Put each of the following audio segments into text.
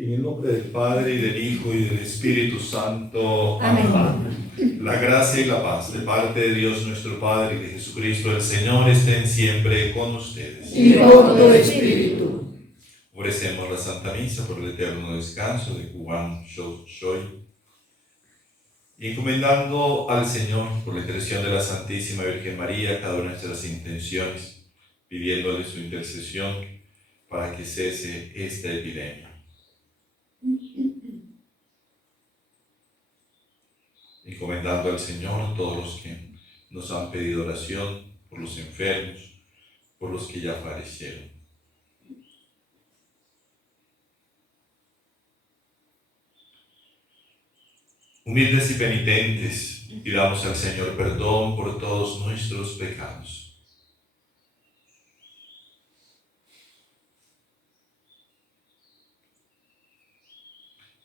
En el nombre del Padre, y del Hijo, y del Espíritu Santo. Amén. La gracia y la paz de parte de Dios nuestro Padre y de Jesucristo el Señor estén siempre con ustedes. Y con tu espíritu. Ofrecemos la Santa Misa por el eterno descanso de Juan Shoy. Encomendando al Señor, por la intercesión de la Santísima Virgen María, cada una de nuestras intenciones, pidiéndole su intercesión para que cese esta epidemia. Encomendando al Señor todos los que nos han pedido oración, por los enfermos, por los que ya fallecieron. Humildes y penitentes, pidamos al Señor perdón por todos nuestros pecados.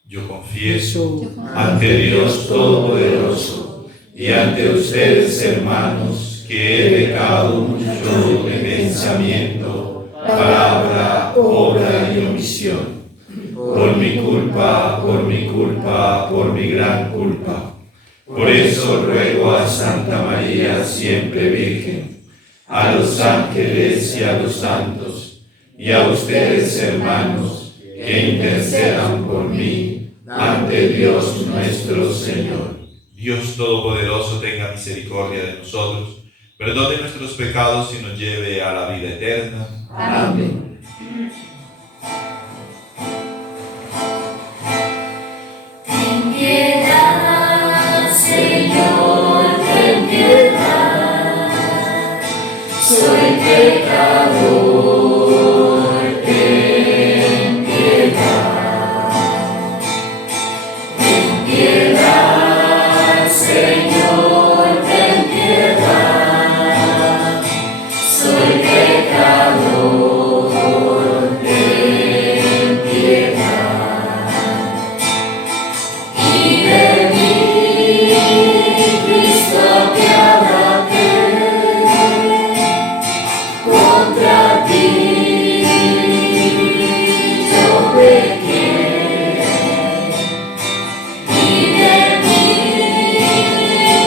Yo confieso ante Dios Todopoderoso y ante ustedes, hermanos, que he pecado mucho de pensamiento, palabra, obra y omisión. Por mi culpa, por mi gran culpa. Por eso ruego a Santa María, siempre Virgen, a los ángeles y a los santos, y a ustedes, hermanos, que intercedan por mí ante Dios nuestro Señor. Dios Todopoderoso tenga misericordia de nosotros, perdone nuestros pecados y nos lleve a la vida eterna. Amén. Ten piedad, Señor, ten piedad. Soy pecador, ten piedad. Ten piedad, Señor, ten piedad. Soy pecador, ten piedad. Y de mí, Cristo, apiádate. Contra ti yo pequé. Y de mí,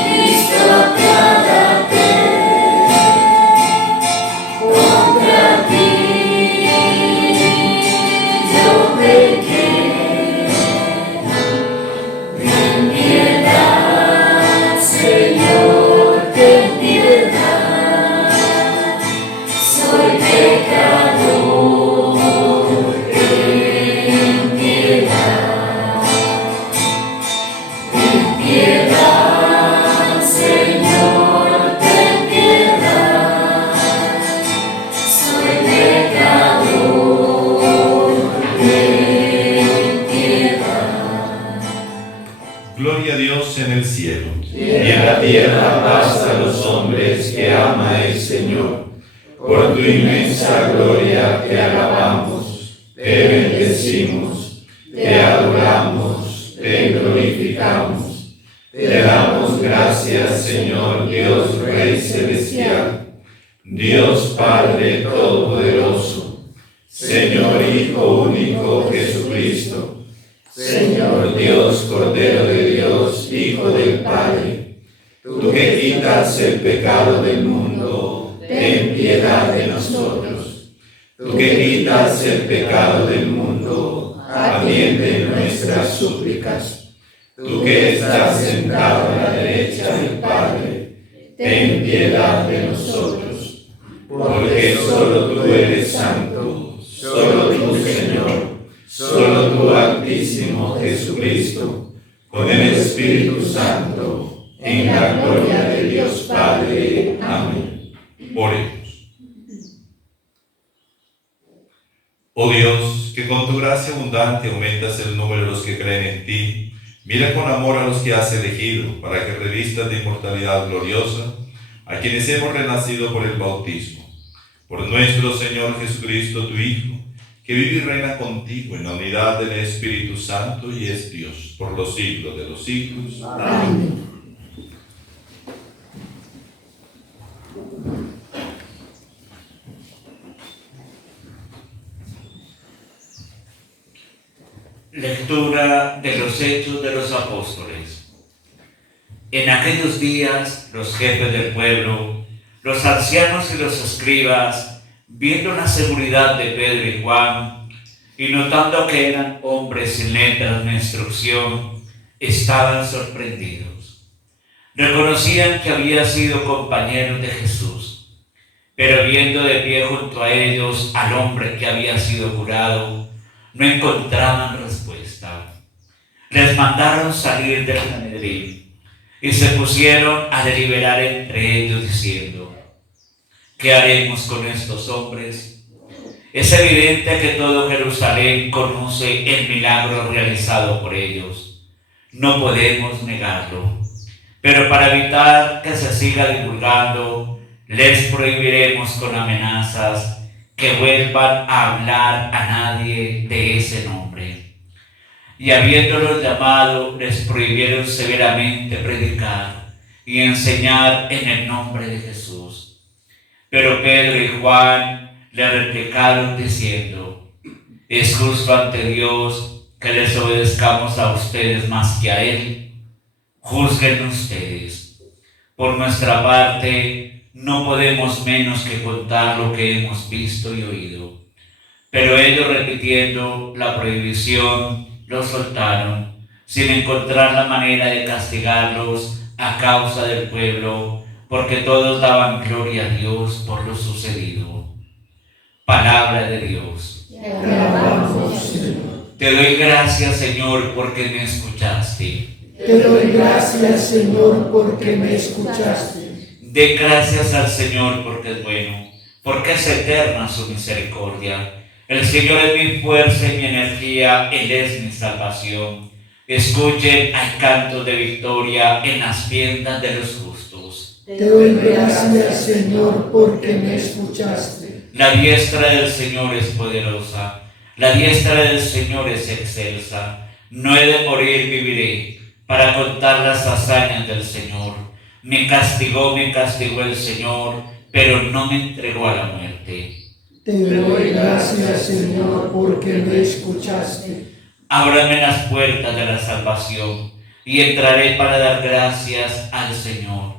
Cristo, apiádate. Contra ti yo pequé. Ten piedad, Señor, ten piedad. Soy pecador, ten piedad. Ten piedad, Señor, ten piedad. Soy pecador, ten piedad. Gloria a Dios en el cielo. Y en la tierra paz a los hombres que ama el Señor. Por tu inmensa gloria te alabamos, te bendecimos, te adoramos, te glorificamos. Te damos gracias, Señor Dios Rey Celestial, Dios Padre Todopoderoso, Señor Hijo único Jesucristo, Señor Dios Cordero de Dios, Hijo del Padre, tú que quitas el pecado del mundo, ten piedad de nosotros. Tú que quitas el pecado del mundo, atiende nuestras súplicas. Tú que estás sentado a la derecha del Padre, ten piedad de nosotros. Porque solo tú eres santo, solo tú, Señor, solo tú, Altísimo Jesucristo, con el Espíritu Santo, en la gloria de Dios Padre. Amén. Oremos. Oh Dios, que con tu gracia abundante aumentas el número de los que creen en ti, mira con amor a los que has elegido, para que revistas de inmortalidad gloriosa a quienes hemos renacido por el bautismo. Por nuestro Señor Jesucristo, tu Hijo, que vive y reina contigo en la unidad del Espíritu Santo y es Dios, por los siglos de los siglos. Amén. Lectura de los Hechos de los Apóstoles. En aquellos días, los jefes del pueblo, los ancianos y los escribas, viendo la seguridad de Pedro y Juan, y notando que eran hombres sin letras ni instrucción, estaban sorprendidos. Reconocían que habían sido compañeros de Jesús, pero viendo de pie junto a ellos al hombre que había sido curado, no encontraban respuesta. Les mandaron salir del Sanedrín y se pusieron a deliberar entre ellos diciendo: ¿qué haremos con estos hombres? Es evidente que todo Jerusalén conoce el milagro realizado por ellos. No podemos negarlo. Pero para evitar que se siga divulgando, les prohibiremos con amenazas que vuelvan a hablar a nadie de ese nombre. Y habiéndolos llamado, les prohibieron severamente predicar y enseñar en el nombre de Jesús. Pero Pedro y Juan le replicaron diciendo: es justo ante Dios que les obedezcamos a ustedes más que a Él. Juzguen ustedes. Por nuestra parte, no podemos menos que contar lo que hemos visto y oído. Pero ellos, repitiendo la prohibición, los soltaron, sin encontrar la manera de castigarlos a causa del pueblo, porque todos daban gloria a Dios por lo sucedido. Palabra de Dios. Te alabamos, Señor. Te doy gracias, Señor, porque me escuchaste. Te doy gracias, Señor, porque me escuchaste. De gracias al Señor porque es bueno, porque es eterna su misericordia. El Señor es mi fuerza y mi energía, Él es mi salvación. Escuchen, hay cantos de victoria en las tiendas de los justos. Te doy gracias, Señor, porque me escuchaste. La diestra del Señor es poderosa, la diestra del Señor es excelsa. No he de morir, viviré, para contar las hazañas del Señor. Me castigó el Señor, pero no me entregó a la muerte. Te doy gracias, Señor, porque me escuchaste. Ábrame las puertas de la salvación y entraré para dar gracias al Señor.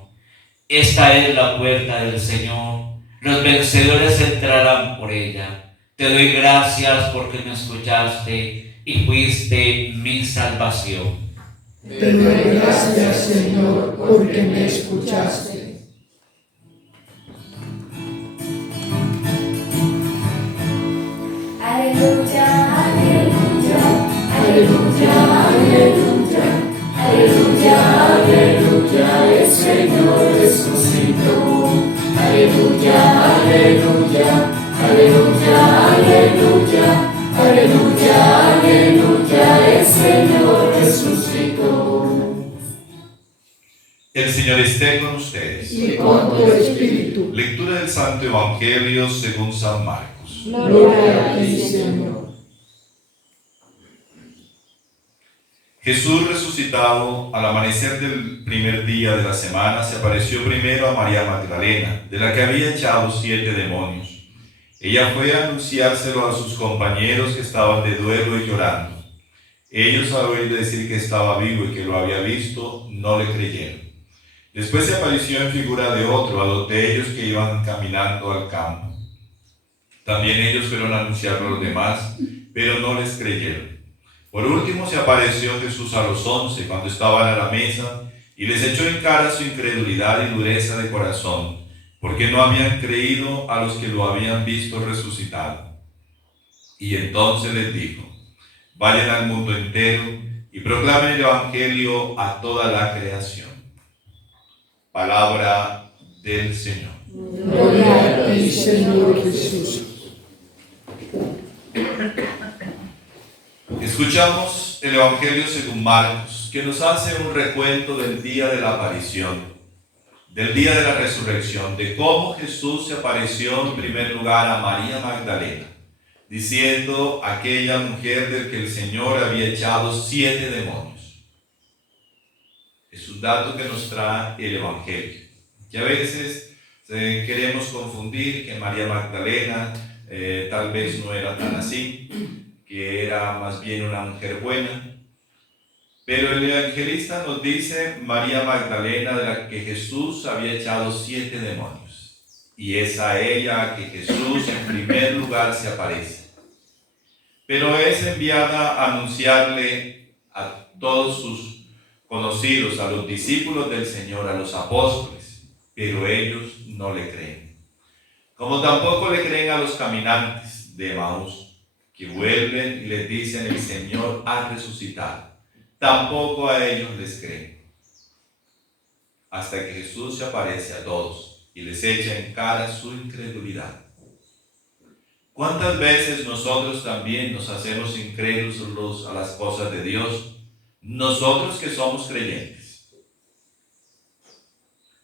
Esta es la puerta del Señor. Los vencedores entrarán por ella. Te doy gracias porque me escuchaste y fuiste mi salvación. Te doy gracias, Señor, porque me escuchaste. Aleluya, aleluya, aleluya, aleluya, aleluya, aleluya, el Señor resucitó. Aleluya, aleluya, aleluya, aleluya, aleluya, aleluya, el Señor resucitó. El Señor esté con ustedes. Y con tu espíritu. Lectura del Santo Evangelio según San Marcos. Gloria a ti, Señor. Jesús resucitado, al amanecer del primer día de la semana, se apareció primero a María Magdalena, de la que había echado 7 demonios. Ella fue a anunciárselo a sus compañeros que estaban de duelo y llorando. Ellos, al oír decir que estaba vivo y que lo había visto, no le creyeron. Después se apareció en figura de otro a los de ellos que iban caminando al campo. También ellos fueron a anunciarlo a los demás, pero no les creyeron. Por último se apareció Jesús a los 11 cuando estaban a la mesa y les echó en cara su incredulidad y dureza de corazón, porque no habían creído a los que lo habían visto resucitado. Y entonces les dijo: vayan al mundo entero y proclamen el Evangelio a toda la creación. Palabra del Señor. Gloria a ti, Señor Jesús. Escuchamos el Evangelio según Marcos, que nos hace un recuento del día de la aparición, del día de la resurrección, de cómo Jesús se apareció en primer lugar a María Magdalena, diciendo aquella mujer del que el Señor había echado 7 demonios. Es un dato que nos trae el Evangelio, que a veces queremos confundir que María Magdalena tal vez no era tan así, que era más bien una mujer buena. Pero el evangelista nos dice María Magdalena, de la que Jesús había echado 7 demonios. Y es a ella que Jesús en primer lugar se aparece. Pero es enviada a anunciarle a todos sus conocidos, a los discípulos del Señor, a los apóstoles, pero ellos no le creen. Como tampoco le creen a los caminantes de Emaús, que vuelven y les dicen: el Señor ha resucitado. Tampoco a ellos les creen. Hasta que Jesús se aparece a todos y les echa en cara su incredulidad. ¿Cuántas veces nosotros también nos hacemos incrédulos a las cosas de Dios? Nosotros que somos creyentes.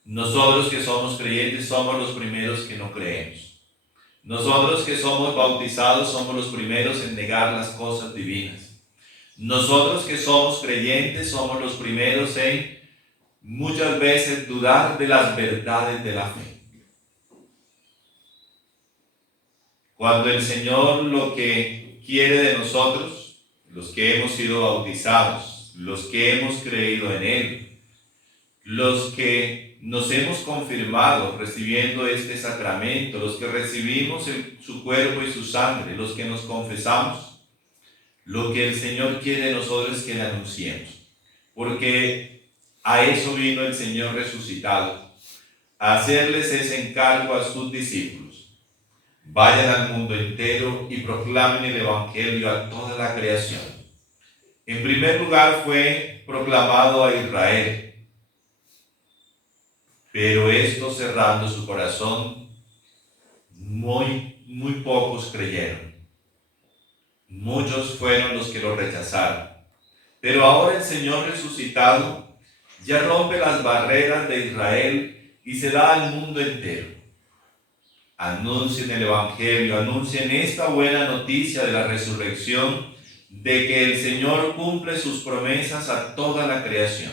Nosotros que somos creyentes somos los primeros que no creemos. Nosotros que somos bautizados somos los primeros en negar las cosas divinas. Nosotros que somos creyentes somos los primeros en muchas veces dudar de las verdades de la fe. Cuando el Señor lo que quiere de nosotros, los que hemos sido bautizados, los que hemos creído en Él, los que nos hemos confirmado recibiendo este sacramento, los que recibimos su cuerpo y su sangre, los que nos confesamos, lo que el Señor quiere de nosotros es que le anunciemos, porque a eso vino el Señor resucitado, a hacerles ese encargo a sus discípulos. Vayan al mundo entero y proclamen el Evangelio a toda la creación. En primer lugar fue proclamado a Israel, pero esto cerrando su corazón, muy pocos creyeron. Muchos fueron los que lo rechazaron. Pero ahora el Señor resucitado ya rompe las barreras de Israel y se da al mundo entero. Anuncien el Evangelio, anuncien esta buena noticia de la resurrección, de que el Señor cumple sus promesas a toda la creación.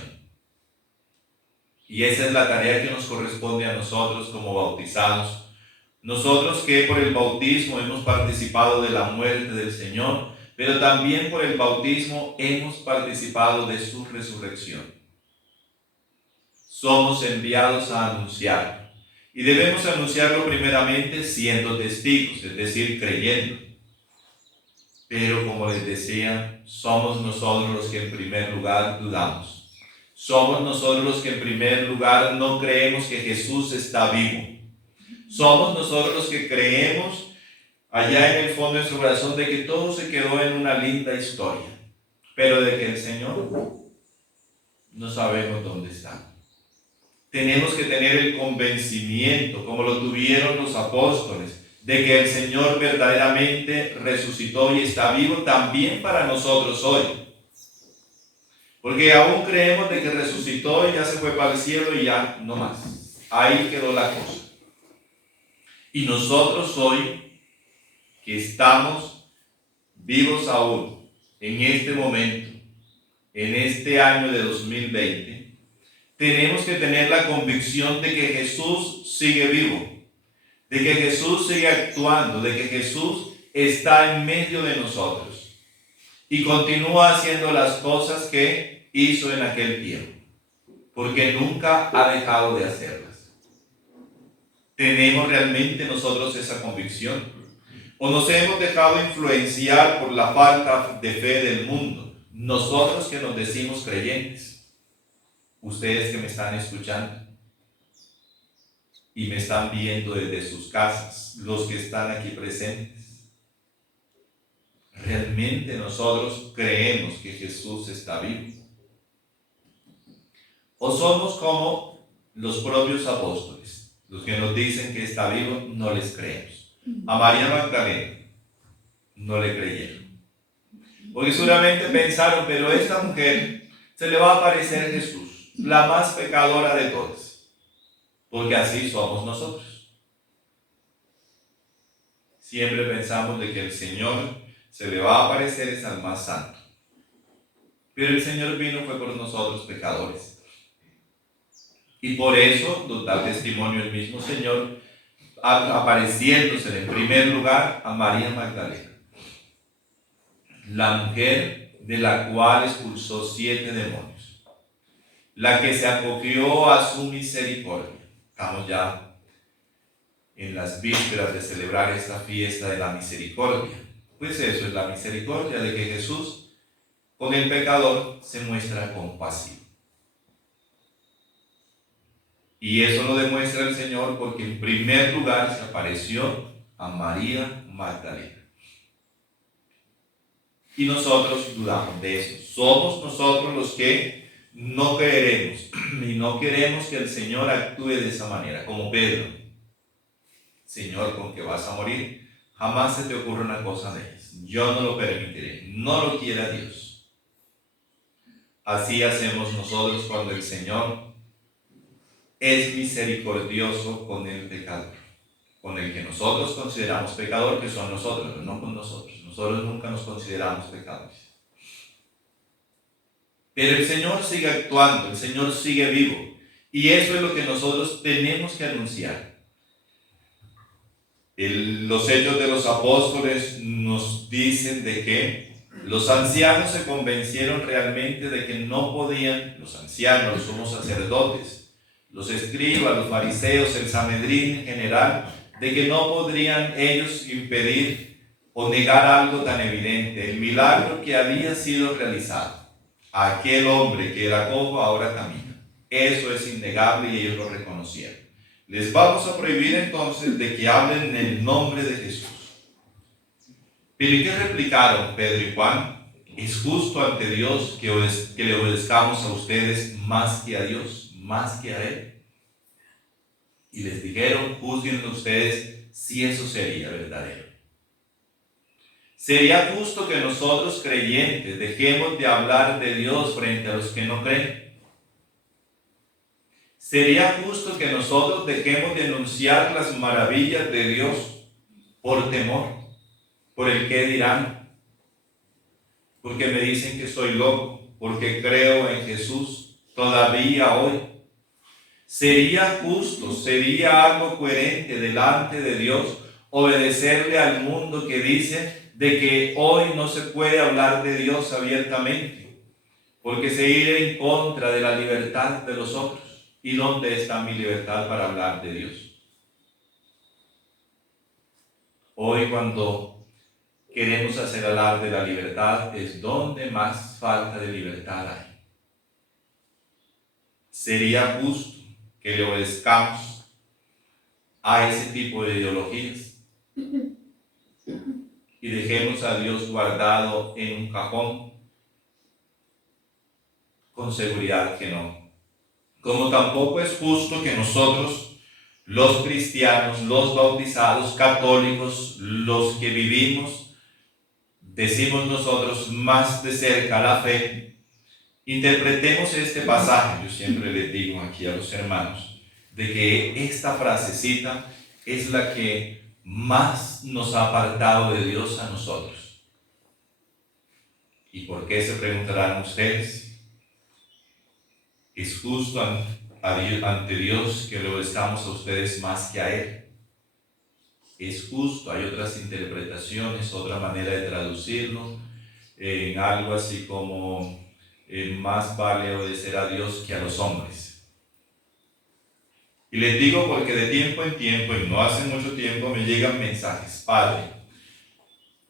Y esa es la tarea que nos corresponde a nosotros como bautizados. Nosotros que por el bautismo hemos participado de la muerte del Señor, pero también por el bautismo hemos participado de su resurrección. Somos enviados a anunciarlo. Y debemos anunciarlo primeramente siendo testigos, es decir, creyendo. Pero como les decía, somos nosotros los que en primer lugar dudamos. Somos nosotros los que en primer lugar no creemos que Jesús está vivo. Somos nosotros los que creemos allá en el fondo de nuestro corazón de que todo se quedó en una linda historia, pero de que el Señor no sabemos dónde está. Tenemos que tener el convencimiento, como lo tuvieron los apóstoles, de que el Señor verdaderamente resucitó y está vivo también para nosotros hoy. Porque aún creemos de que resucitó y ya se fue para el cielo y ya no más. Ahí quedó la cosa. Y nosotros hoy, que estamos vivos aún, en este momento, en este año de 2020, tenemos que tener la convicción de que Jesús sigue vivo, de que Jesús sigue actuando, de que Jesús está en medio de nosotros y continúa haciendo las cosas que hizo en aquel tiempo, porque nunca ha dejado de hacerlas. ¿Tenemos realmente nosotros esa convicción? ¿O nos hemos dejado influenciar por la falta de fe del mundo? Nosotros que nos decimos creyentes, ustedes que me están escuchando y me están viendo desde sus casas, los que están aquí presentes, ¿realmente nosotros creemos que Jesús está vivo? ¿O somos como los propios apóstoles? Los que nos dicen que está vivo, no les creemos. A María Magdalena no le creyeron. Porque seguramente pensaron, pero a esta mujer se le va a aparecer Jesús, la más pecadora de todas. Porque así somos nosotros. Siempre pensamos de que el Señor se le va a aparecer es al más santo. Pero el Señor vino fue por nosotros pecadores. Y por eso nos da testimonio el mismo Señor, apareciéndose en primer lugar a María Magdalena, la mujer de la cual expulsó 7 demonios, la que se acogió a su misericordia. Estamos ya en las vísperas de celebrar esta fiesta de la misericordia. Pues eso es la misericordia, de que Jesús con el pecador se muestra compasivo. Y eso lo demuestra el Señor porque en primer lugar se apareció a María Magdalena. Y nosotros dudamos de eso. Somos nosotros los que no creeremos y no queremos que el Señor actúe de esa manera, como Pedro. Señor, con que vas a morir, jamás se te ocurra una cosa de esas. Yo no lo permitiré, no lo quiera Dios. Así hacemos nosotros cuando el Señor es misericordioso con el pecador, con el que nosotros consideramos pecador, que son nosotros, no con nosotros. Nosotros nunca nos consideramos pecadores. Pero el Señor sigue actuando, el Señor sigue vivo. Y eso es lo que nosotros tenemos que anunciar. Los Hechos de los Apóstoles nos dicen de que los ancianos se convencieron realmente de que no podían, los ancianos, los sumos sacerdotes, los escribas, los fariseos, el Sanedrín en general, de que no podrían ellos impedir o negar algo tan evidente, el milagro que había sido realizado. Aquel hombre que era cojo ahora camina. Eso es innegable y ellos lo reconocieron. Les vamos a prohibir entonces de que hablen en el nombre de Jesús. Pero ¿y qué replicaron Pedro y Juan? Es justo ante Dios que le obedezcamos a ustedes más que a Dios, más que a Él. Y les dijeron, juzguen ustedes si eso sería verdadero. ¿Sería justo que nosotros creyentes dejemos de hablar de Dios frente a los que no creen? ¿Sería justo que nosotros dejemos de anunciar las maravillas de Dios por temor, por el qué dirán? Porque me dicen que soy loco, porque creo en Jesús todavía hoy. ¿Sería justo, sería algo coherente delante de Dios obedecerle al mundo que dice de que hoy no se puede hablar de Dios abiertamente, porque se irá en contra de la libertad de los otros? ¿Y dónde está mi libertad para hablar de Dios? Hoy, cuando queremos hacer hablar de la libertad, es donde más falta de libertad hay. ¿Sería justo que le obedezcamos a ese tipo de ideologías y dejemos a Dios guardado en un cajón? Con seguridad que no. Como tampoco es justo que nosotros, los cristianos, los bautizados, católicos, los que vivimos, decimos nosotros más de cerca la fe, interpretemos este pasaje. Yo siempre les digo aquí a los hermanos, de que esta frasecita es la que más nos ha apartado de Dios a nosotros. ¿Y por qué? Se preguntarán ustedes. Es justo ante Dios que le obedezcamos a ustedes más que a Él. Es justo, hay otras interpretaciones, otra manera de traducirlo, en algo así como más vale obedecer a Dios que a los hombres. Y les digo porque de tiempo en tiempo, y no hace mucho tiempo, me llegan mensajes: Padre,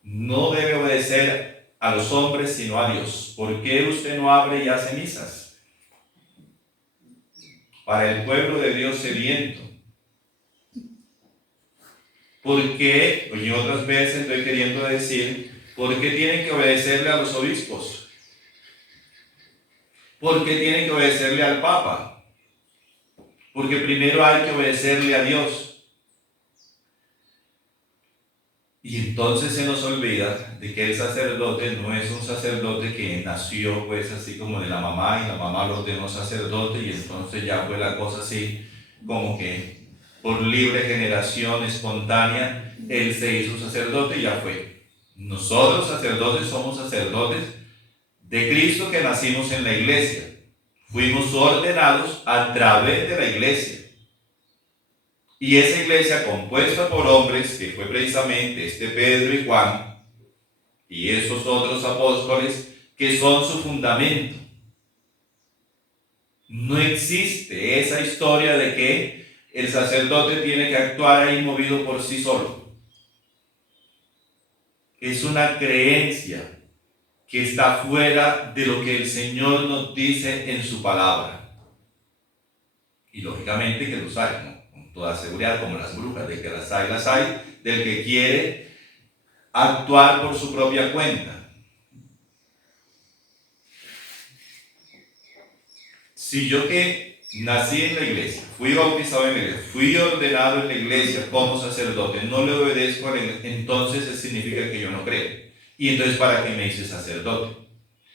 no debe obedecer a los hombres sino a Dios. ¿Por qué usted no abre y hace misas para el pueblo de Dios sediento? ¿Por qué? Y otras veces estoy queriendo decir, ¿por qué tienen que obedecerle a los obispos? ¿Por qué tienen que obedecerle al Papa? Porque primero hay que obedecerle a Dios. Y entonces se nos olvida de que el sacerdote no es un sacerdote que nació pues así como de la mamá y la mamá lo ordenó sacerdote y entonces ya fue la cosa así como que por libre generación espontánea él se hizo sacerdote y ya fue. Nosotros sacerdotes somos sacerdotes de Cristo que nacimos en la iglesia. Fuimos ordenados a través de la iglesia. Y esa iglesia compuesta por hombres, que fue precisamente Pedro y Juan, y esos otros apóstoles que son su fundamento. No existe esa historia de que el sacerdote tiene que actuar ahí movido por sí solo. Es una creencia que está fuera de lo que el Señor nos dice en su palabra. Y lógicamente que los hay, ¿no? Con toda seguridad, como las brujas, de que las hay, del que quiere actuar por su propia cuenta. Si yo que nací en la iglesia, fui bautizado en la iglesia, fui ordenado en la iglesia como sacerdote, no le obedezco a la iglesia, entonces eso significa que yo no creo. Y entonces, ¿para qué me hice sacerdote?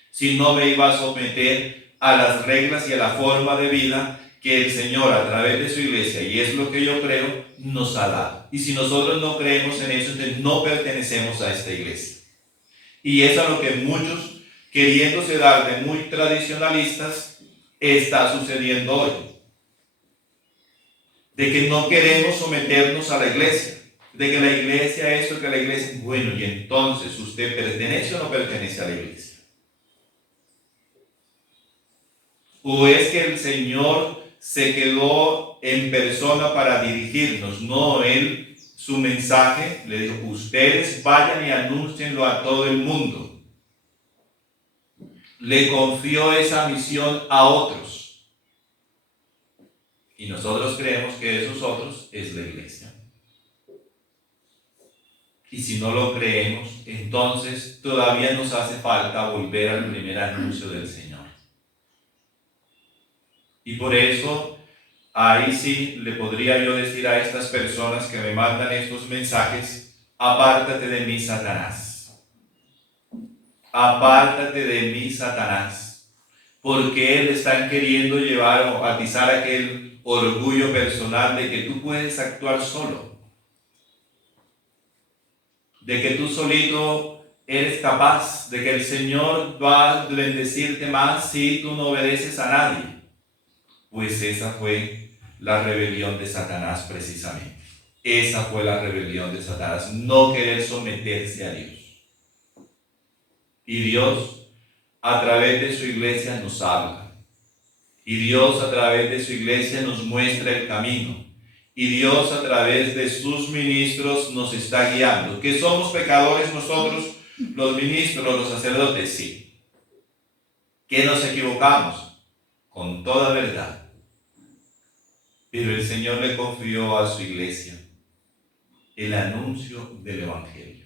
Si no me iba a someter a las reglas y a la forma de vida que el Señor a través de su iglesia, y es lo que yo creo, nos ha dado. Y si nosotros no creemos en eso, entonces no pertenecemos a esta iglesia. Y es a lo que muchos, queriéndose dar de muy tradicionalistas, está sucediendo hoy. De que no queremos someternos a la iglesia. De que la iglesia esto, que la iglesia... Bueno, y entonces, ¿usted pertenece o no pertenece a la iglesia? ¿O es que el Señor se quedó en persona para dirigirnos? No, Él, su mensaje, le dijo, ustedes vayan y anúncienlo a todo el mundo. Le confió esa misión a otros. Y nosotros creemos que esos otros es la iglesia. Y si no lo creemos, entonces todavía nos hace falta volver al primer anuncio del Señor. Y por eso, ahí sí le podría yo decir a estas personas que me mandan estos mensajes, apártate de mí, Satanás. Apártate de mí, Satanás. Porque él está queriendo llevar o atizar aquel orgullo personal de que tú puedes actuar solo. De que tú solito eres capaz, de que el Señor va a bendecirte más si tú no obedeces a nadie. Pues esa fue la rebelión de Satanás precisamente. Esa fue la rebelión de Satanás, no querer someterse a Dios. Y Dios a través de su iglesia nos habla. Y Dios a través de su iglesia nos muestra el camino. Y Dios a través de sus ministros nos está guiando. ¿Que somos pecadores nosotros, los ministros, los sacerdotes? Sí. ¿Que nos equivocamos? Con toda verdad. Pero el Señor le confió a su iglesia el anuncio del Evangelio.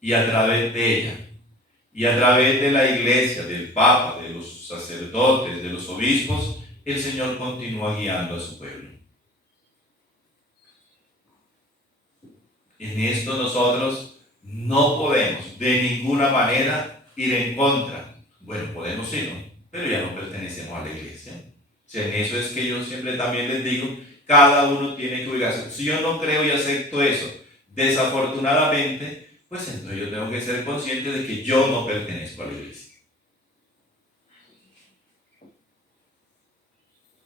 Y a través de ella, y a través de la iglesia, del Papa, de los sacerdotes, de los obispos, el Señor continúa guiando a su pueblo. En esto nosotros no podemos de ninguna manera ir en contra. Bueno, podemos ir, ¿no? Pero ya no pertenecemos a la iglesia. O sea, en eso es que yo siempre también les digo, cada uno tiene que ubicarse. Si yo no creo y acepto eso, desafortunadamente, pues entonces yo tengo que ser consciente de que yo no pertenezco a la iglesia.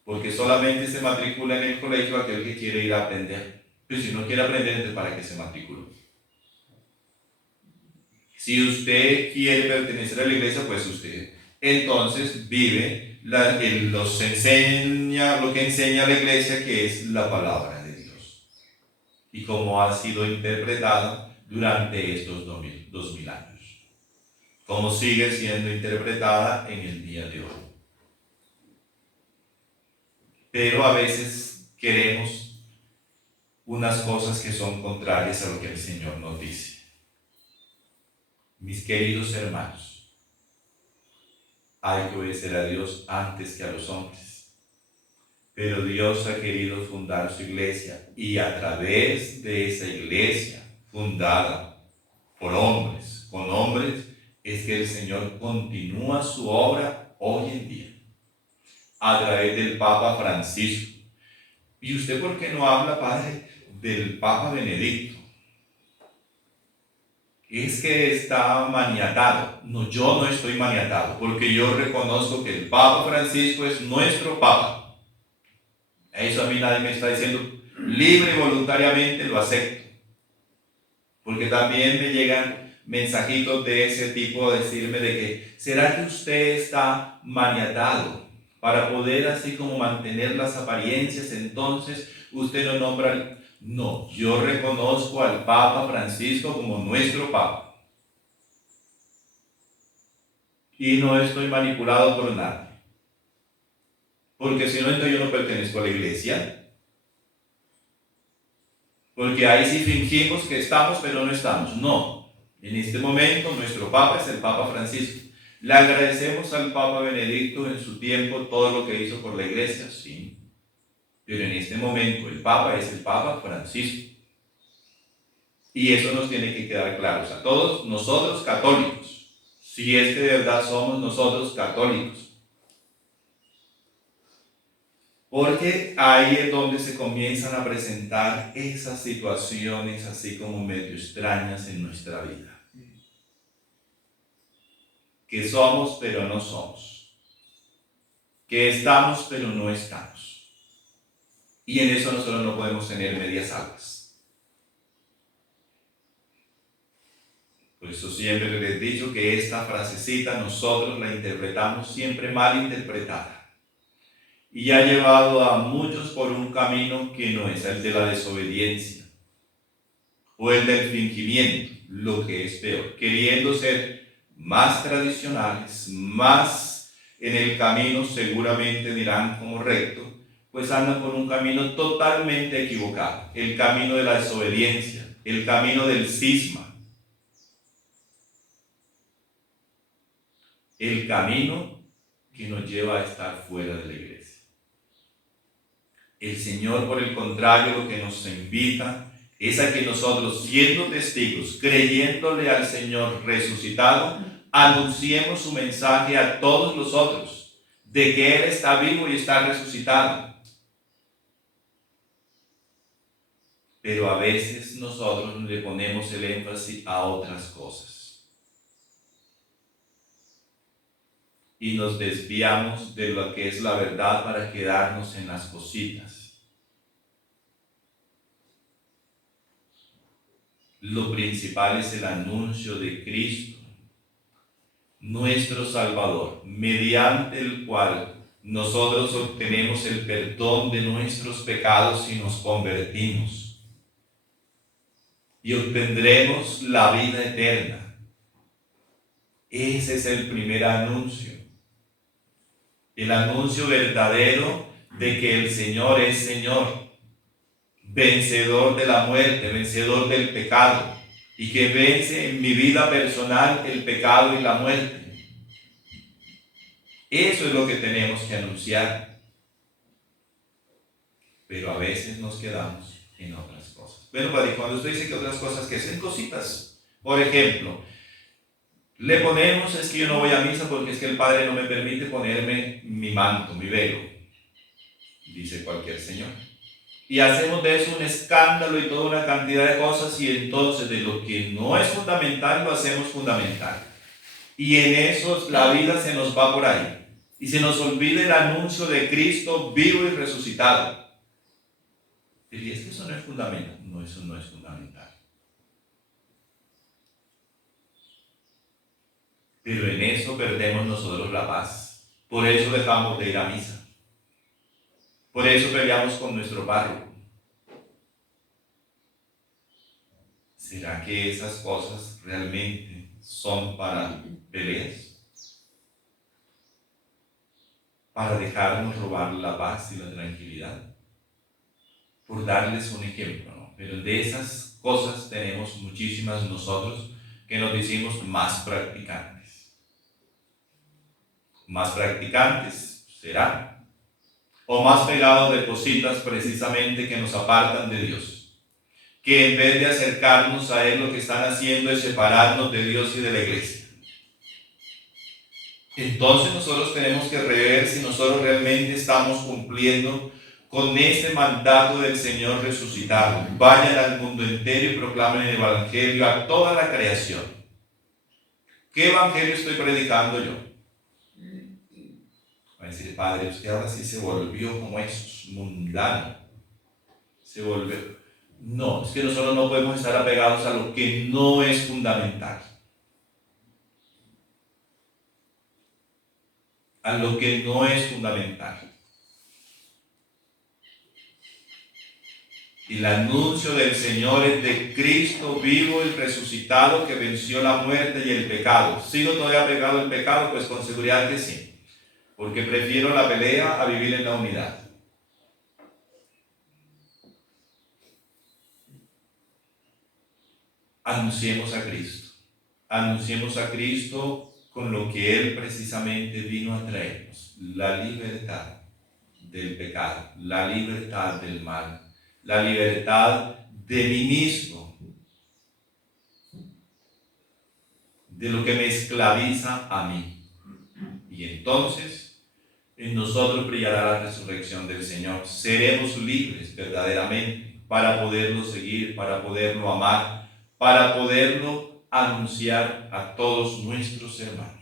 Porque solamente se matricula en el colegio aquel que quiere ir a aprender. Pero si no quiere aprender, entonces ¿para qué se matricula? Si usted quiere pertenecer a la iglesia, pues usted entonces vive lo que enseña la iglesia, que es la palabra de Dios. Y cómo ha sido interpretada durante estos 2000 años. Cómo sigue siendo interpretada en el día de hoy. Pero a veces queremos unas cosas que son contrarias a lo que el Señor nos dice. Mis queridos hermanos, hay que obedecer a Dios antes que a los hombres. Pero Dios ha querido fundar su iglesia, y a través de esa iglesia fundada por hombres, con hombres, es que el Señor continúa su obra hoy en día, a través del Papa Francisco. ¿Y usted por qué no habla, Padre, del Papa Benedicto? Es que está maniatado. No, yo no estoy maniatado, porque yo reconozco que el Papa Francisco es nuestro Papa. Eso a mí nadie me está diciendo, libre y voluntariamente lo acepto. Porque también me llegan mensajitos de ese tipo, decirme de que, ¿será que usted está maniatado para poder así como mantener las apariencias? Entonces usted no nombra. No, yo reconozco al Papa Francisco como nuestro Papa. Y no estoy manipulado por nadie. Porque si no, entonces yo no pertenezco a la iglesia. Porque ahí sí fingimos que estamos, pero no estamos. No. En este momento nuestro Papa es el Papa Francisco. Le agradecemos al Papa Benedicto en su tiempo todo lo que hizo por la iglesia, sí. Pero en este momento el Papa es el Papa Francisco. Y eso nos tiene que quedar claro a todos nosotros católicos, si es que de verdad somos nosotros católicos. Porque ahí es donde se comienzan a presentar esas situaciones así como medio extrañas en nuestra vida. Que somos pero no somos. Que estamos pero no estamos. Y en eso nosotros no podemos tener medias aguas. Por eso siempre les he dicho que esta frasecita nosotros la interpretamos siempre mal interpretada. Y ha llevado a muchos por un camino que no es el de la desobediencia o el del fingimiento, lo que es peor, queriendo ser más tradicionales, más en el camino seguramente dirán como recto, pues andan por un camino totalmente equivocado, el camino de la desobediencia, el camino del cisma. El camino que nos lleva a estar fuera de la iglesia. El Señor, por el contrario, lo que nos invita es a que nosotros, siendo testigos, creyéndole al Señor resucitado, anunciemos su mensaje a todos los otros, de que Él está vivo y está resucitado. Pero a veces nosotros le ponemos el énfasis a otras cosas. Y nos desviamos de lo que es la verdad para quedarnos en las cositas. Lo principal es el anuncio de Cristo, nuestro Salvador, mediante el cual nosotros obtenemos el perdón de nuestros pecados y nos convertimos. Y obtendremos la vida eterna. Ese es el primer anuncio. El anuncio verdadero de que el Señor es Señor, vencedor de la muerte, vencedor del pecado, y que vence en mi vida personal el pecado y la muerte. Eso es lo que tenemos que anunciar. Pero a veces nos quedamos en otras cosas. Bueno, Padre, cuando usted dice que otras cosas, que son cositas. Por ejemplo, le ponemos, es que yo no voy a misa porque es que el Padre no me permite ponerme mi manto, mi velo, dice cualquier señor. Y hacemos de eso un escándalo y toda una cantidad de cosas, y entonces de lo que no es fundamental lo hacemos fundamental. Y en eso la vida se nos va por ahí. Y se nos olvida el anuncio de Cristo vivo y resucitado. Y es que eso no es fundamental. No, eso no es fundamental. Pero en eso perdemos nosotros la paz. Por eso dejamos de ir a misa. Por eso peleamos con nuestro párroco. ¿Será que esas cosas realmente son para peleas? Para dejarnos robar la paz y la tranquilidad. Por darles un ejemplo, ¿no? Pero de esas cosas tenemos muchísimas nosotros que nos decimos más practicantes. Más practicantes será, o más pegados de cositas precisamente que nos apartan de Dios, que en vez de acercarnos a Él lo que están haciendo es separarnos de Dios y de la iglesia. Entonces nosotros tenemos que rever si nosotros realmente estamos cumpliendo con este mandato del Señor resucitado. Vayan al mundo entero y proclamen el Evangelio a toda la creación. ¿Qué Evangelio estoy predicando yo? Va a decir, Padre, usted ahora sí se volvió como esos, mundano. Se volvió. No, es que nosotros no podemos estar apegados a lo que no es fundamental. a lo que no es fundamental. Y el anuncio del Señor es de Cristo vivo y resucitado que venció la muerte y el pecado. ¿Sigo todavía pegado el pecado? Pues con seguridad que sí, porque prefiero la pelea a vivir en la unidad. Anunciemos a Cristo. Anunciemos a Cristo con lo que Él precisamente vino a traernos: la libertad del pecado, la libertad del mal, la libertad de mí mismo, de lo que me esclaviza a mí. Y entonces en nosotros brillará la resurrección del Señor. Seremos libres verdaderamente para poderlo seguir, para poderlo amar, para poderlo anunciar a todos nuestros hermanos.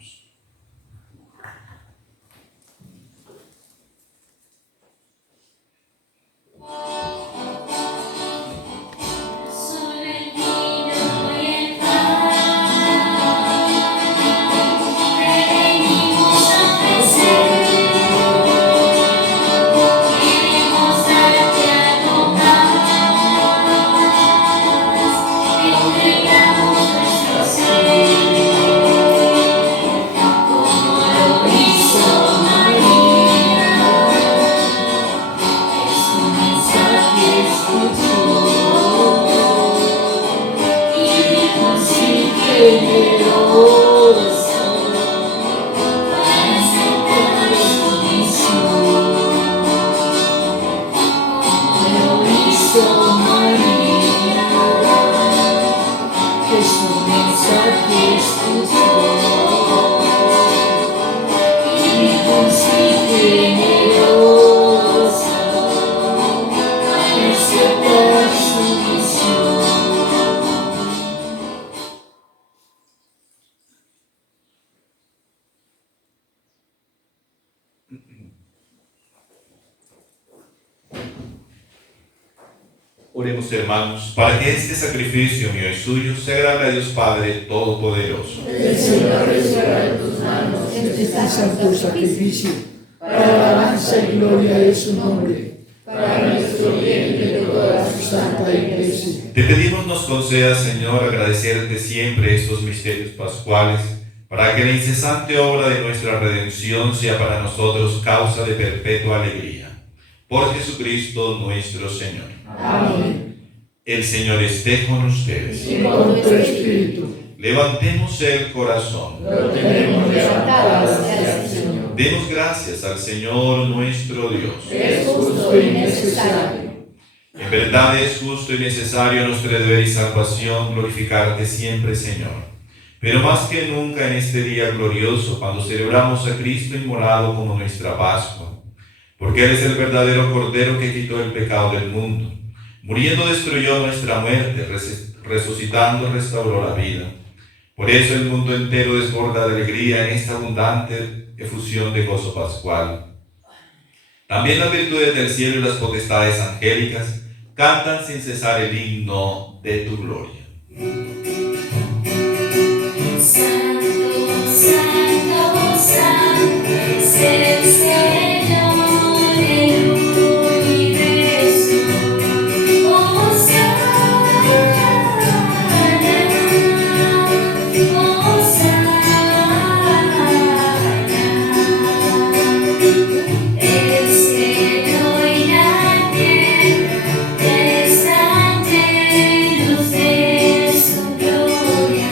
Oremos, hermanos, para que este sacrificio mío y suyo sea agradable a Dios Padre Todopoderoso. El Señor reciba de tus manos este santo sacrificio, para alabanza y gloria de su nombre, para nuestro bien y de toda su santa Iglesia. Te pedimos nos concedas, Señor, agradecerte siempre estos misterios pascuales, para que la incesante obra de nuestra redención sea para nosotros causa de perpetua alegría. Por Jesucristo nuestro Señor. Amén. El Señor esté con ustedes. Y con tu espíritu. Levantemos el corazón. Lo tenemos levantado hacia el Señor. Demos gracias al Señor nuestro Dios. Es justo y necesario. En verdad es justo y necesario nuestro deber y salvación glorificarte siempre, Señor. Pero más que nunca en este día glorioso, cuando celebramos a Cristo inmolado como nuestra Pascua, porque Él es el verdadero Cordero que quitó el pecado del mundo. Muriendo destruyó nuestra muerte, resucitando restauró la vida. Por eso el mundo entero desborda de alegría en esta abundante efusión de gozo pascual. También las virtudes del cielo y las potestades angélicas cantan sin cesar el himno de tu gloria. Santo, santo, santo es el Señor del universo. El cielo y la tierra están llenos de su gloria.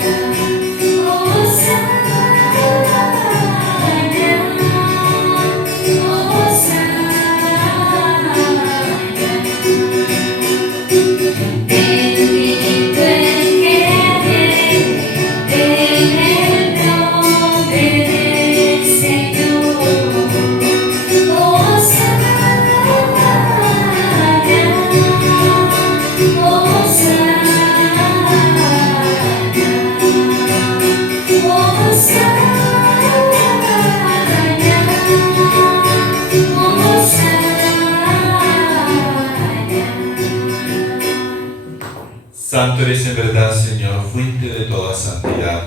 Santo eres en verdad, Señor, fuente de toda santidad.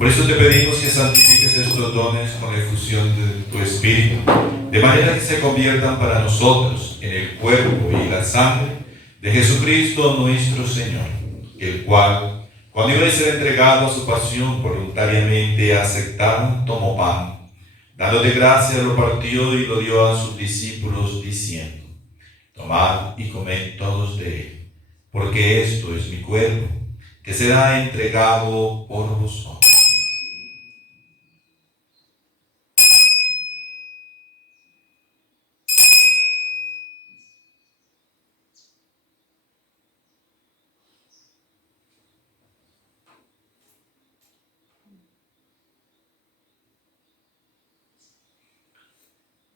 Por eso te pedimos que santifiques estos dones con la efusión de tu Espíritu, de manera que se conviertan para nosotros en el cuerpo y la sangre de Jesucristo nuestro Señor, el cual, cuando iba a ser entregado a su pasión voluntariamente aceptada, tomó pan, dándote gracia, lo partió y lo dio a sus discípulos, diciendo: tomad y comed todos de él, porque esto es mi cuerpo, que será entregado por vosotros.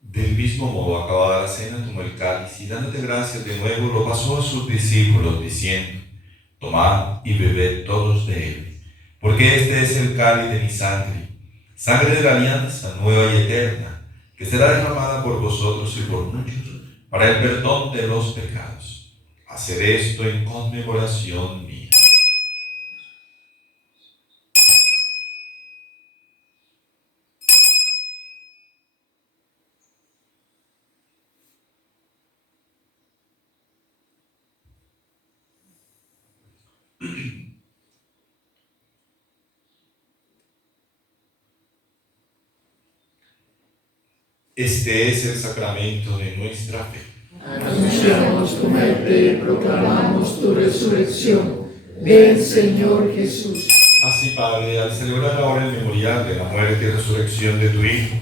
Del mismo modo, acabada la cena, tomó el cáliz y dándote gracias de nuevo, lo pasó a sus discípulos, diciendo: tomad y bebed todos de él, porque este es el cáliz de mi sangre, sangre de la alianza nueva y eterna, que será derramada por vosotros y por muchos, para el perdón de los pecados. Haced esto en conmemoración mía. Este es el sacramento de nuestra fe. Anunciamos tu muerte y proclamamos tu resurrección. Ven, Señor Jesús. Así, Padre, al celebrar ahora el memorial de la muerte y resurrección de tu Hijo,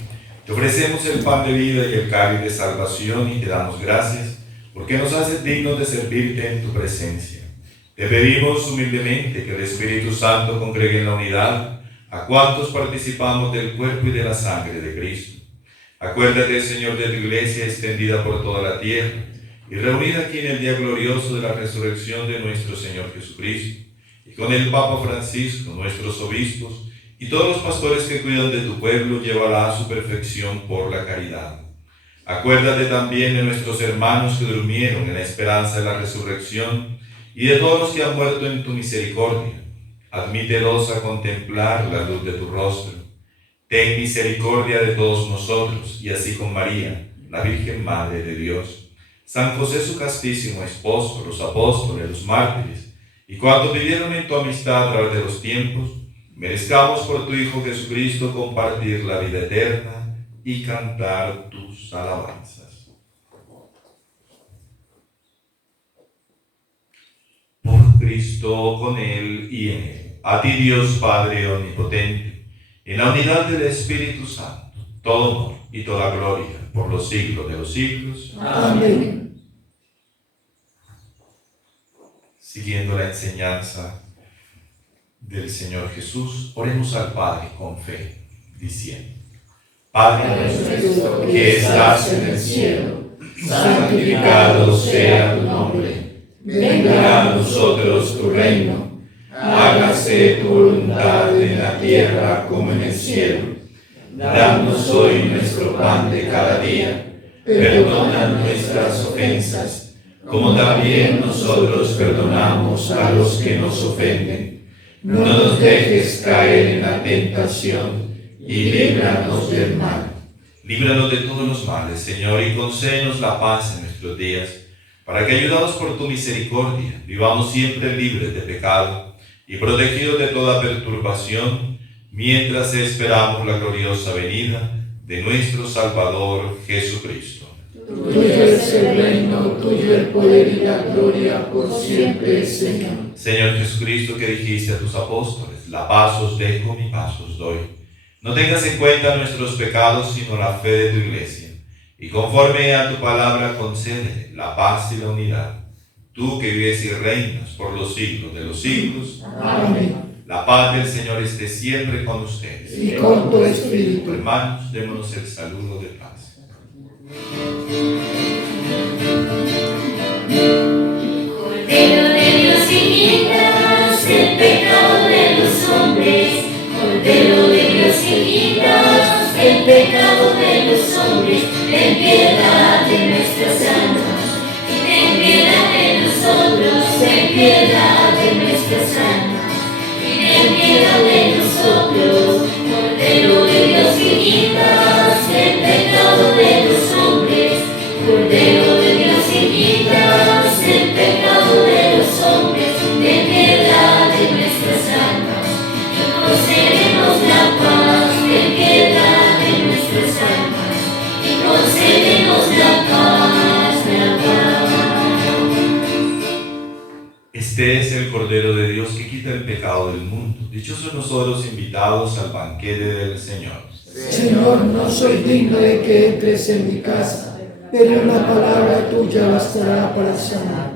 te ofrecemos el pan de vida y el cáliz de salvación y te damos gracias porque nos haces dignos de servirte en tu presencia. Te pedimos humildemente que el Espíritu Santo congregue en la unidad a cuantos participamos del cuerpo y de la sangre de Cristo. Acuérdate, Señor, de tu iglesia extendida por toda la tierra y reunida aquí en el día glorioso de la resurrección de nuestro Señor Jesucristo, y con el Papa Francisco, nuestros obispos y todos los pastores que cuidan de tu pueblo, llévala a su perfección por la caridad. Acuérdate también de nuestros hermanos que durmieron en la esperanza de la resurrección y de todos los que han muerto en tu misericordia. Admítelos a contemplar la luz de tu rostro. Ten misericordia de todos nosotros, y así con María, la Virgen Madre de Dios, San José su castísimo esposo, los apóstoles, los mártires, y cuantos vivieron en tu amistad a través de los tiempos, merezcamos por tu Hijo Jesucristo compartir la vida eterna y cantar tus alabanzas. Por Cristo, con Él y en Él, a ti Dios Padre omnipotente, en la unidad del Espíritu Santo, todo honor y toda gloria por los siglos de los siglos. Amén. Siguiendo la enseñanza del Señor Jesús, oremos al Padre con fe, diciendo: Padre nuestro que estás en el cielo, santificado sea tu nombre. Venga a nosotros tu reino. Hágase tu voluntad en la tierra como en el cielo. Danos hoy nuestro pan de cada día. Perdona nuestras ofensas, como también nosotros perdonamos a los que nos ofenden. No nos dejes caer en la tentación y líbranos del mal. Líbranos de todos los males, Señor, y concédenos la paz en nuestros días, para que, ayudados por tu misericordia, vivamos siempre libres de pecado y protegidos de toda perturbación, mientras esperamos la gloriosa venida de nuestro Salvador Jesucristo. Tuyo es el reino, tuyo el poder y la gloria por siempre, Señor. Señor Jesucristo, que dijiste a tus apóstoles: la paz os dejo, mi paz os doy. No tengas en cuenta nuestros pecados, sino la fe de tu iglesia. Y conforme a tu palabra, concede la paz y la unidad. Tú que vives y reinas por los siglos de los siglos. Amén. La paz del Señor esté siempre con ustedes. Y con tu espíritu. Hermanos, démonos el saludo de paz. Cordero de Dios y quitas el pecado de los hombres. Cordero de Dios y quitas el pecado de los hombres. Ten piedad de nuestras almas y ten piedad de nosotros. Ten piedad de nuestras almas y ten piedad de nosotros. nosotros. Cordero de Dios que quitas el pecado de los hombres. Cordero de Dios que quitas el pecado de los hombres. Ten piedad de nuestras almas y concédenos la paz. Ten piedad de nuestras almas y concédenos la paz, la paz. Este es el Cordero de Dios que quita el pecado del mundo. Dichosos nosotros invitados al banquete del Señor. Señor, no soy digno de que entres en mi casa, pero una palabra tuya bastará para sanar.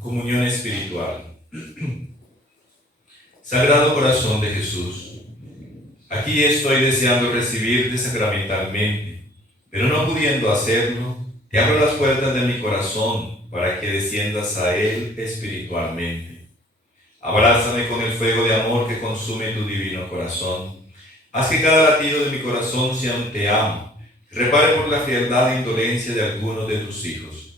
Comunión espiritual. Sagrado Corazón de Jesús, aquí estoy deseando recibirte sacramentalmente, pero no pudiendo hacerlo, te abro las puertas de mi corazón para que desciendas a él espiritualmente. Abrázame con el fuego de amor que consume tu divino corazón. Haz que cada latido de mi corazón sea un te amo. Repare por la frialdad e indolencia de algunos de tus hijos.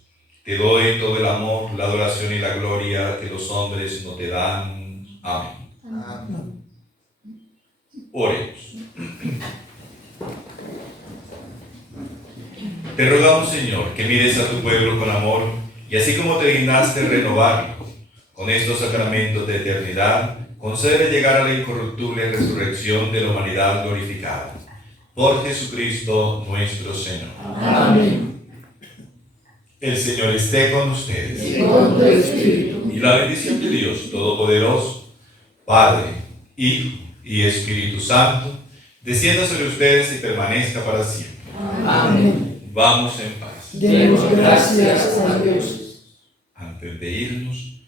Te doy todo el amor, la adoración y la gloria que los hombres no te dan. Amén. Amén. Oremos. Te rogamos, Señor, que mires a tu pueblo con amor y así como te dignaste renovarlo con estos sacramentos de eternidad, concede llegar a la incorruptible resurrección de la humanidad glorificada. Por Jesucristo nuestro Señor. Amén. El Señor esté con ustedes. Y con tu espíritu. Y la bendición de Dios Todopoderoso, Padre, Hijo y Espíritu Santo, descienda sobre ustedes y permanezca para siempre. Amén. Vamos en paz. Demos gracias a Dios. Antes de irnos,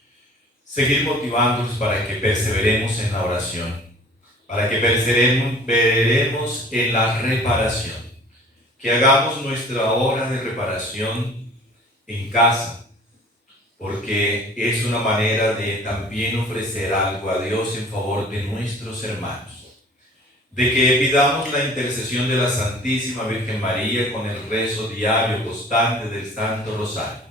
seguir motivándonos para que perseveremos en la oración, para que perseveremos en la reparación, que hagamos nuestra obra de reparación en casa, porque es una manera de también ofrecer algo a Dios en favor de nuestros hermanos, de que pidamos la intercesión de la Santísima Virgen María con el rezo diario constante del Santo Rosario.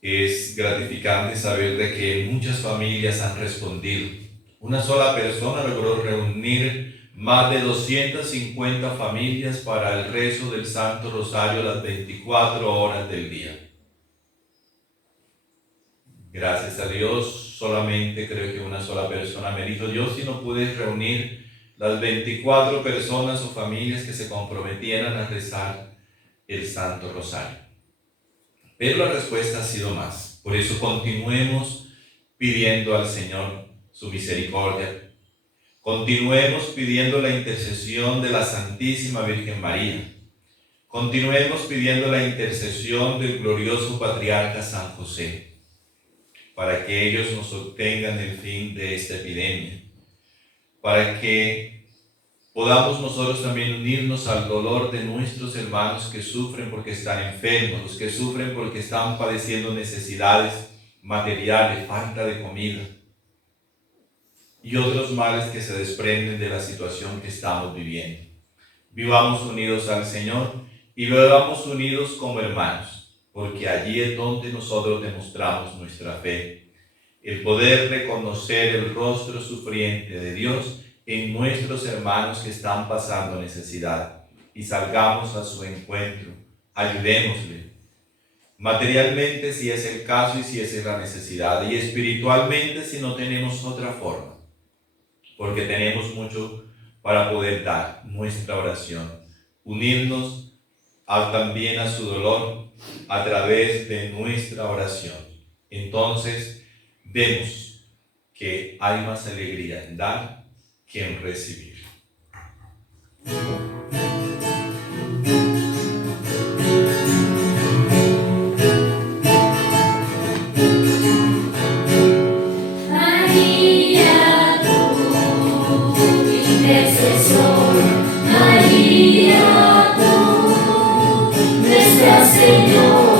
Es gratificante saber de que muchas familias han respondido. Una sola persona logró reunir más de 250 familias para el rezo del Santo Rosario las 24 horas del día. Gracias a Dios, solamente creo que una sola persona me dijo: yo si no pude reunir las 24 personas o familias que se comprometieran a rezar el Santo Rosario. Pero la respuesta ha sido más. Por eso continuemos pidiendo al Señor su misericordia. Continuemos pidiendo la intercesión de la Santísima Virgen María. Continuemos pidiendo la intercesión del glorioso Patriarca San José, para que ellos nos obtengan el fin de esta epidemia, para que podamos nosotros también unirnos al dolor de nuestros hermanos que sufren porque están enfermos, los que sufren porque están padeciendo necesidades materiales, falta de comida y otros males que se desprenden de la situación que estamos viviendo. Vivamos unidos al Señor y vivamos unidos como hermanos, porque allí es donde nosotros demostramos nuestra fe, el poder reconocer el rostro sufriente de Dios en nuestros hermanos que están pasando necesidad, y salgamos a su encuentro, ayudémosle, materialmente si es el caso y si es la necesidad, y espiritualmente si no tenemos otra forma, porque tenemos mucho para poder dar nuestra oración, unirnos también a su dolor a través de nuestra oración. Entonces vemos que hay más alegría en dar que en recibir. María, tu intercesor, María, tú, Nuestra Señora.